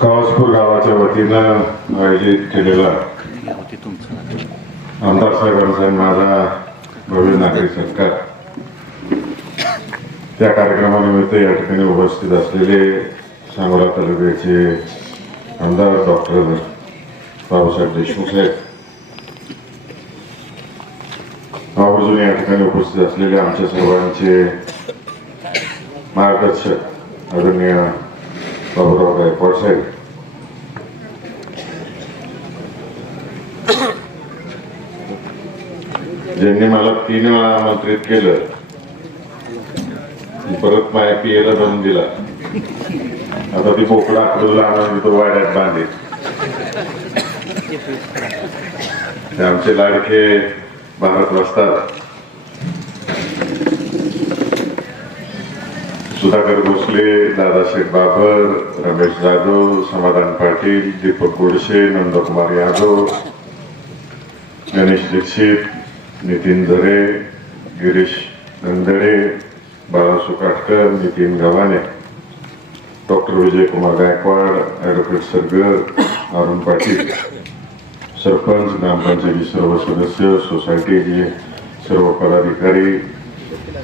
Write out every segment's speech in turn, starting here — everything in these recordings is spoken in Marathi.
खवासपूर गावाच्या वतीनं आयोजित केलेला आमदार साहेबांचा माझा भव्य नागरिक सत्कार. त्या कार्यक्रमानिमित्त या ठिकाणी उपस्थित असलेले सांगोला तालुक्याचे आमदार डॉक्टर बाबासाहेब देशमुख साहेब आवर्जून या ठिकाणी उपस्थित असलेले आमच्या सर्वांचे मार्गदर्शक आदरणीय बाबूराव गायकवाड ज्यांनी मला तीन वेळा आमंत्रित केलं परत माया पियला दम दिला आता ती बोकडा आकडूला आणून तो वाड्यात बांधेल ते आमचे लाडके भारत वाजतात सुधाकर भोसले दादाशेठ बाबर रमेश जाधव समाधान पाटील दीपक गोडसे नंदकुमार यादव गणेश दीक्षित नितीन झरे गिरीश नंदडे बाळा सुकाटकर नितीन गव्हाणे डॉक्टर विजयकुमार गायकवाड ॲडव्होकेट सरगर अरुण पाटील. सरपंच ग्रामपंचायती सर्व सदस्य सोसायटीचे सर्व पदाधिकारी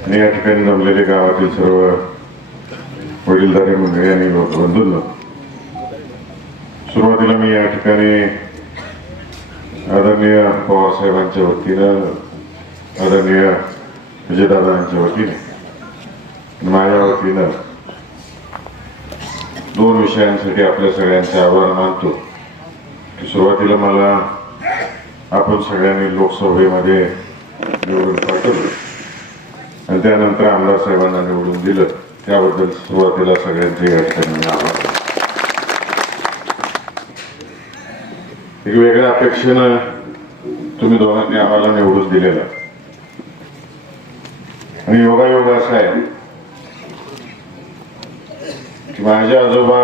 आणि या ठिकाणी जमलेले गावातील सर्व वडीलधारी मंडळी आणि बंधूंना. सुरुवातीला मी या ठिकाणी आदरणीय पवारसाहेबांच्या वतीनं आदरणीय विजयदादांच्या वतीने माझ्या वतीनं दोन विषयांसाठी आपल्या सगळ्यांचे आभार मानतो. की सुरुवातीला मला आपण सगळ्यांनी लोकसभेमध्ये निवडून पाठवलं. आणि त्यानंतर आमदार साहेबांना निवडून दिलं. त्याबद्दल सुरुवातीला सगळ्यांचे अडचणी आभार एक वेगळ्या अपेक्षेनं तुम्ही दोघांनी आम्हाला निवडून दिलेलं आणि योगायोग असा आहे की माझ्या आजोबा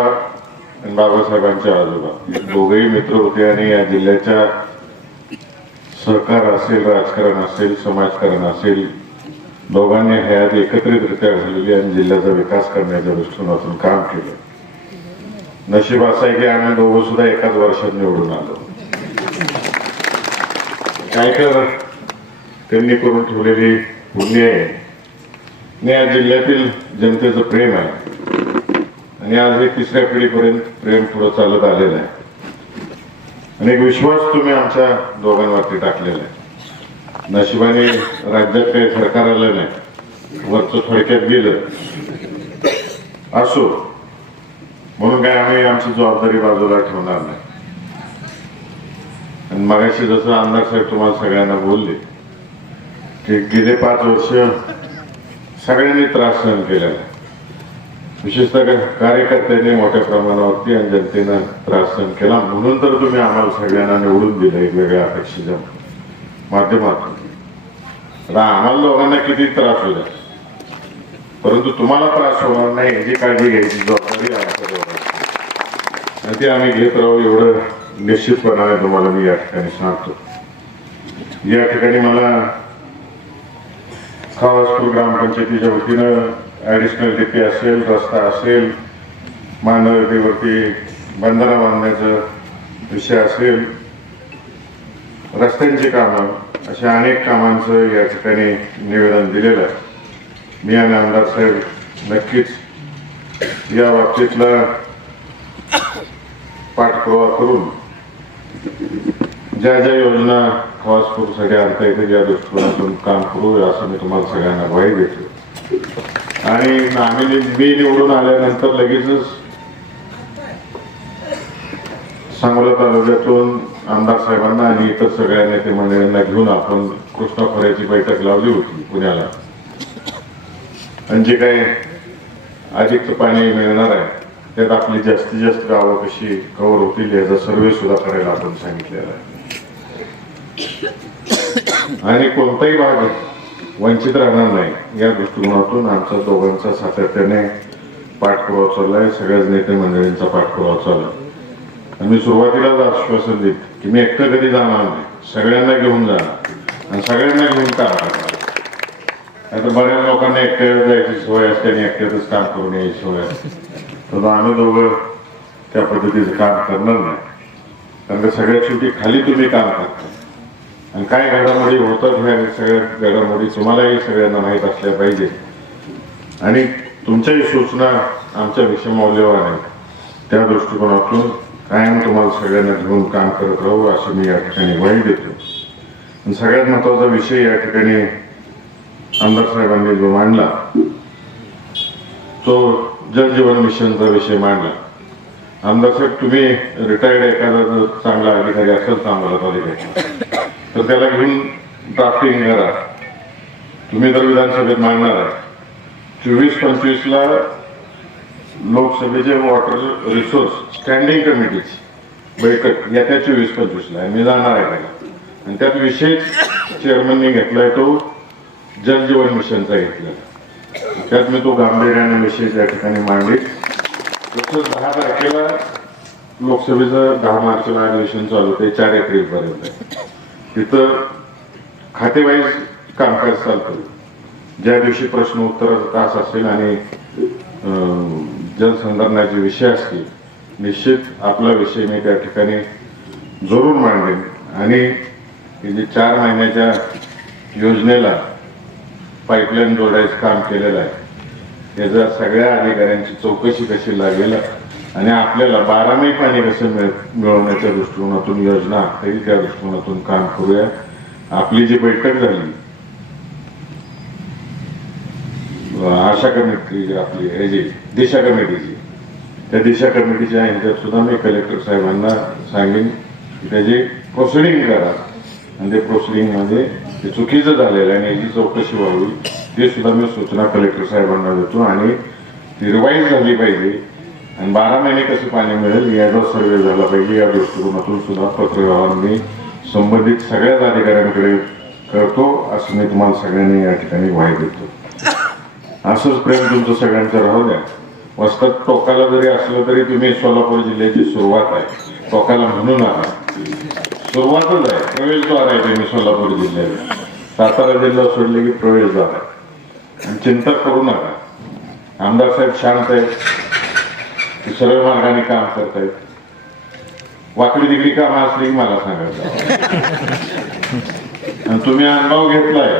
आणि बाबासाहेबांच्या आजोबा दोघेही मित्र होते आणि या जिल्ह्याच्या सहकार असेल राजकारण असेल समाजकारण असेल दोघांनी हयात एकत्रितरित्या घडलेली आणि जिल्ह्याचा विकास करण्याच्या दृष्टिकोनातून काम केलं. नशीब असं आहे की आम्ही दोघं सुद्धा एकाच वर्षात निवडून आलो. काय कर त्यांनी करून ठेवलेली पुण्य आहे. आणि या जिल्ह्यातील जनतेचं प्रेम आहे. आणि आज हे तिसऱ्या पिढीपर्यंत प्रेम पुढं चालत आलेलं आहे. आणि एक विश्वास तुम्ही आमच्या दोघांवरती टाकलेला आहे. नशिबाने राज्यात काही सरकार आलं नाही. वरचं थोडक्यात गेलं. असो. म्हणून काय आम्ही आमची जबाबदारी बाजूला ठेवणार नाही. आणि मगाशी जसं आमदार साहेब तुम्हाला सगळ्यांना बोलले की गेले पाच वर्ष सगळ्यांनी त्रास सहन केलेला आहे. विशेषतः कार्यकर्त्यांनी मोठ्या प्रमाणावरती आणि जनतेनं त्रास सहन केला. म्हणून तर तुम्ही आम्हाला सगळ्यांना निवडून दिलं एक वेगळ्या अपेक्षित माध्यमातून आता आम्हाला दोघांना किती त्रास होईल? परंतु तुम्हाला त्रास होणार नाही याची काळजी घ्यायची जबाबदारी आणि ते आम्ही घेत राहू एवढं निश्चितपणाने तुम्हाला मी या ठिकाणी सांगतो. या ठिकाणी मला खावासपूर ग्रामपंचायतीच्या वतीनं ॲडिशनल टीपी असेल रस्ता असेल मानवतेवरती बंधारा बांधण्याचा विषय असेल रस्त्यांची कामं अशा अनेक कामांचं या ठिकाणी निवेदन दिलेलं आहे. मी आणि आमदार साहेब नक्कीच या बाबतीतला पाठपुरावा करून ज्या ज्या योजना खवासपूरसाठी आणता येते ज्या दृष्टिकोनातून काम करू असं मी तुम्हाला सगळ्यांना ग्वाही देतो. आणि आम्ही मी निवडून आल्यानंतर लगेचच सांगोला तालुक्यातून आमदार साहेबांना आणि इतर सगळ्या नेते मंडळींना घेऊन आपण कृष्णा खोऱ्याची बैठक लावली होती पुण्याला. आणि जे काही अधिक पाणी मिळणार आहे त्यात आपली जास्तीत जास्त गावं कशी कव्हर होतील याचा सर्वे सुद्धा करायला आपण सांगितलेला आहे. आणि कोणताही भाग वंचित राहणार नाही या दृष्टिकोनातून आमचा दोघांचा सातत्याने पाठपुरावा चाललाय सगळ्याच नेते मंडळींचा पाठपुरावा चालला आणि मी सुरुवातीलाच आश्वासन देत की मी एकटं कधी जाणार नाही. सगळ्यांना घेऊन जाणार. आणि सगळ्यांना घेऊन काम करणार आता बऱ्याच लोकांना एकट्या जायची सोय असते आणि एकट्यातच काम करून यायची सोय असते. तर आम्ही दोघं त्या पद्धतीचं काम करणार नाही. कारण का सगळ्यात शेवटी खाली तुम्ही काम करता. आणि काय घडामोडी होतात ह्या सगळ्या घडामोडी तुम्हालाही सगळ्यांना माहीत असल्या पाहिजे. आणि तुमच्याही सूचना आमच्यापेक्षा मौल्यवान आहेत. त्या दृष्टिकोनातून कायम तुम्हाला सगळ्यांना घेऊन काम करत राहू अशी मी या ठिकाणी ग्वाही देतो आणि सगळ्यात महत्त्वाचा विषय या ठिकाणी आमदार साहेबांनी जो मांडला तो जल जीवन मिशनचा विषय मांडला आमदार साहेब तुम्ही रिटायर्ड एखादा जर चांगला अधिकारी असेल तर आम्हाला तालुक्यात तर त्याला घेऊन ड्राफ्टिंग करा तुम्ही तर विधानसभेत मांडणार आहे चोवीस पंचवीसला लोकसभेचे वॉटर रिसोर्स स्टँडिंग कमिटीची बैठक येत्या चोवीस पंचवीसला आहे. मी जाणार आहे त्याला आणि त्यात विशेष चेअरमनने घेतलाय तो जल जीवन मिशनचा घेतला त्यात मी तो गांभीर्याने विशेष या ठिकाणी मांडली. तसंच दहा तारखेला लोकसभेचं दहा मार्चला अधिवेशन चालू होते चार एप्रिलपर्यंत तिथं खातेवाईज कामकाज चालतं. ज्या दिवशी प्रश्न उत्तराचा तास असेल आणि अं, जलसंधारणाचे विषय असतील निश्चित आपला विषय मी त्या ठिकाणी जरूर मांडेन. आणि हे जे चार महिन्याच्या योजनेला पाईपलाईन जोडायचं काम केलेलं आहे याचा सगळ्या अधिकाऱ्यांची चौकशी कशी लागेल आणि आपल्याला बारामही पाणी कसं मिळ मिळवण्याच्या दृष्टिकोनातून योजना आखता त्या दृष्टिकोनातून काम करूया. आपली जी बैठक झाली आशा कमिटी आपली हे जी दिशा कमिटीची. त्या दिशा कमिटीच्या ह्याच्यात सुद्धा मी कलेक्टर साहेबांना सांगेन की त्याची प्रोसिडिंग करा. आणि ते प्रोसिडिंगमध्ये ते चुकीचं झालेलं आहे आणि याची चौकशी व्हावी ते सुद्धा मी सूचना कलेक्टर साहेबांना देतो आणि ती रिवाईज झाली पाहिजे. आणि बारा महिने कसं पाणी मिळेल याचा सर्वे झाला पाहिजे. या दृष्टिकोनातून सुद्धा पत्रव्यवहार मी संबंधित सगळ्याच अधिकाऱ्यांकडे करतो असं मी तुम्हाला सगळ्यांनी या ठिकाणी वाय देतो. असंच प्रेम तुमचं सगळ्यांचं राहू द्या. मस्तक टोकाला जरी असलं तरी तुम्ही सोलापूर जिल्ह्याची सुरुवात आहे. टोकाला म्हणून नका सुरुवातच आहे. प्रवेशद्वार आहे तुम्ही सोलापूर जिल्ह्याला. सातारा जिल्हा सोडले की प्रवेशद्वार आहे. आणि चिंता करू नका. आमदार साहेब शांत आहेत. सर्व सरळ मार्गाने काम करतायत वाकडी तिकडी काम असली की मला सांगायचं. आणि तुम्ही अनुभव घेतलाय.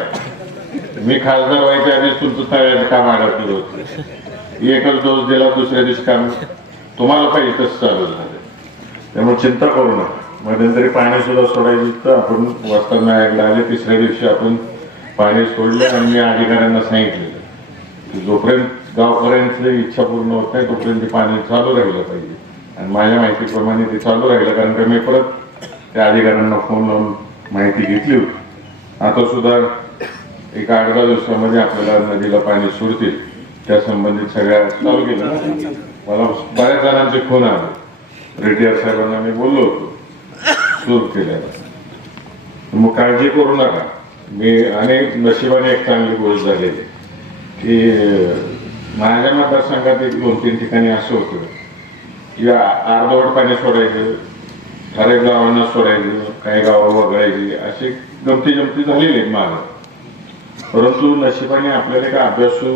मी खासदार व्हायच्या आधीच तुमचं तळ्याचं काम अडकलं होतं. एकच डोस दिला दुसऱ्या दिवशी काम तुम्हाला पाहिजे तसं चालू झालं त्यामुळे चिंता करू नका. मध्यंतरी पाणी सुद्धा सोडायची तर आपण वाचताना नायकला आले तिसऱ्या दिवशी आपण पाणी सोडलं आणि मी अधिकाऱ्यांना सांगितलेलं की जोपर्यंत गावकऱ्यांची इच्छा पूर्ण होत नाही तोपर्यंत ते पाणी चालू राहिलं पाहिजे. आणि माझ्या माहितीप्रमाणे ते चालू राहिलं कारण का मी परत त्या अधिकाऱ्यांना फोन लावून माहिती घेतली होती. आता सुद्धा एक आठ दहा दिवसामध्ये आपल्याला नदीला पाणी सोडतील त्या संबंधित सगळ्या चालू केलं. मला बऱ्याच जणांचे फोन आले. रेड्डी साहेबांना मी बोललो होतो. सुरू केल्याला. मग काळजी करू नका. मी आणि नशिबाने एक चांगली गोष्ट झालेली. की माझ्या मतदारसंघात एक दोन तीन ठिकाणी असं होतं की अर्धवट पाणी सोडायचं ठराविक गावांना सोडायचं काही गावं वगळायची अशी गमती जमती झालेली आहेत मागं परंतु नशिबाने आपल्याला एक अभ्यासू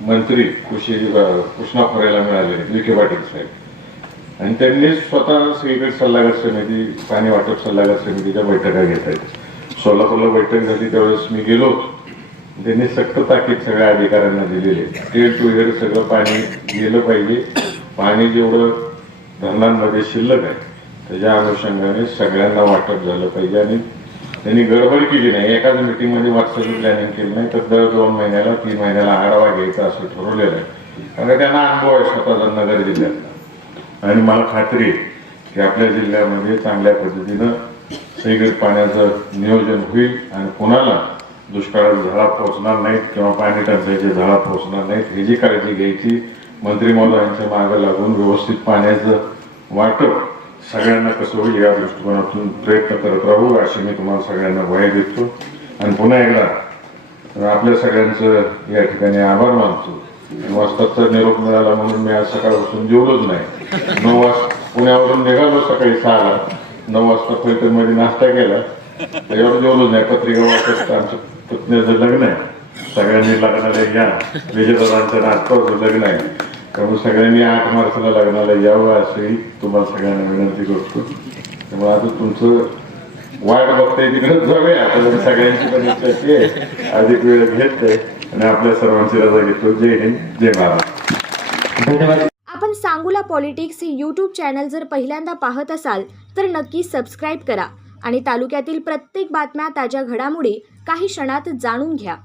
मंत्री कृषी कृष्णा खोऱ्याला मिळाले विखे पाटील साहेब. आणि त्यांनी स्वतः सगळीकडे सल्लागार समिती पाणी वाटप सल्लागार समितीच्या बैठका घेत आहेत सोलापूरला बैठक झाली त्यावेळेस मी गेलो त्यांनी सक्त ताकीद सगळ्या अधिकाऱ्यांना दिलेली टेल टू हेड सगळं पाणी गेलं पाहिजे. पाणी जेवढं धरणांमध्ये शिल्लक आहे त्याच्या अनुषंगाने सगळ्यांना वाटप झालं पाहिजे आणि त्यांनी गडबड केली नाही. एकाच मिटिंगमध्ये व्हॉट्सअपची प्लॅनिंग केलं नाही तर दर दोन महिन्याला तीन महिन्याला आढावा घ्यायचा असं ठरवलेलं आहे. कारण त्यांना अनुभव आहे स्वतःचा नगर जिल्ह्यातला. आणि मला खात्री आहे की आपल्या जिल्ह्यामध्ये चांगल्या पद्धतीनं सैगड पाण्याचं नियोजन होईल आणि कोणाला दुष्काळात झाडा पोहोचणार नाहीत किंवा पाणी टंचाईचे झाडा पोहोचणार नाहीत ह्याची काळजी घ्यायची. मंत्री महोदयांच्या मागे लागून व्यवस्थित पाण्याचं वाटप सगळ्यांना कसं होईल या दृष्टिकोनातून प्रयत्न करत राहू अशी मी तुम्हाला सगळ्यांना ग्वाही देतो. आणि पुन्हा एकदा आपल्या सगळ्यांचं या ठिकाणी आभार मानतो. वाजताचा निरोप मिळाला म्हणून मी आज सकाळपासून जेवलोच नाही. नऊ वाजता पुण्यावरून निघालो सकाळी सहाला. नऊ वाजता फलटणमध्ये नाश्ता केला. त्याच्यावर जेवलोच नाही. पत्रिका वाचत आमच्या पत्नीचं लग्न आहे. सगळ्यांनी लग्नाला या. विजयदादांचं नाटकाचं लग्न आहे. त्यामुळे सगळ्यांनी आठ मार्चला लग्नाला यावं अशी तुम्हाला सगळ्यांना विनंती करतो. त्यामुळे आता तुमचं वाट बघताय तिकडे जाऊया. आता सगळ्यांची पण इच्छा आहे. अधिक वेळ घेतलाय आणि आपल्या सर्वांची रजा घेतो. जय हिंद जय महाराष्ट्र धन्यवाद. आपण सांगूला पॉलिटिक्स हे यूट्यूब चॅनल जर पहिल्यांदा पाहत असाल तर नक्की सबस्क्राईब करा आणि तालुक्यातील प्रत्येक बातम्या ताज्या घडामोडी काही क्षणात जाणून घ्या.